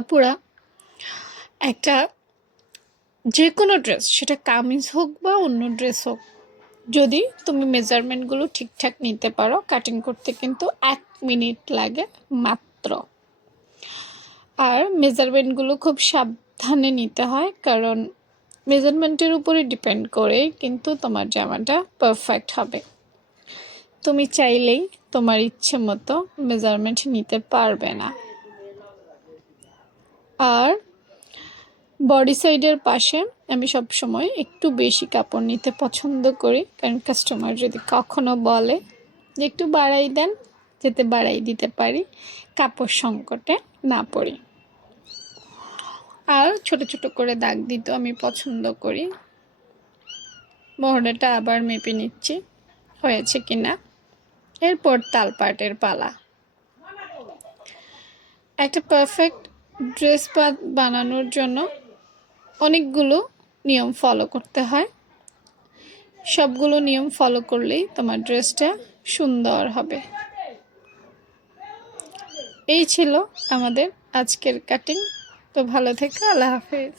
আপুরা একটা যে কোনো ড্রেস, সেটা কামিজ হোক বা অন্য ড্রেস হোক, যদি তুমি মেজারমেন্টগুলো ঠিকঠাক নিতে পারো, কাটিং করতে কিন্তু 1 মিনিট লাগে মাত্র। আর মেজারমেন্টগুলো খুব সাবধানে নিতে হয়, কারণ মেজারমেন্টের উপরে ডিপেন্ড করে কিন্তু তোমার জামাটা পারফেক্ট হবে। তুমি চাইলেই তোমার ইচ্ছে মতো মেজারমেন্ট নিতে পারবে না। আর বডি সাইডের পাশে আমি সব সময় একটু বেশি কাপড় নিতে পছন্দ করি, কারণ কাস্টমার যদি কখনো বলে যে একটু বাড়াই দেন, যাতে বাড়াই দিতে পারি, কাপড় সংকটে না পড়ি। আর ছোট ছোট করে দাগ দিতে আমি পছন্দ করি। মোহরাটা আবার মেপে নিচ্ছি হয়েছে কিনা। এরপর তালপাটের পালা। একটা পারফেক্ট ড্রেস বানানোর জন্য অনেকগুলো নিয়ম ফলো করতে হয়। সবগুলো নিয়ম ফলো করলেই তোমার ড্রেসটা সুন্দর হবে। এই ছিল আমাদের আজকের কাটিং। তো ভালো থেকো, আল্লাহ হাফেজ।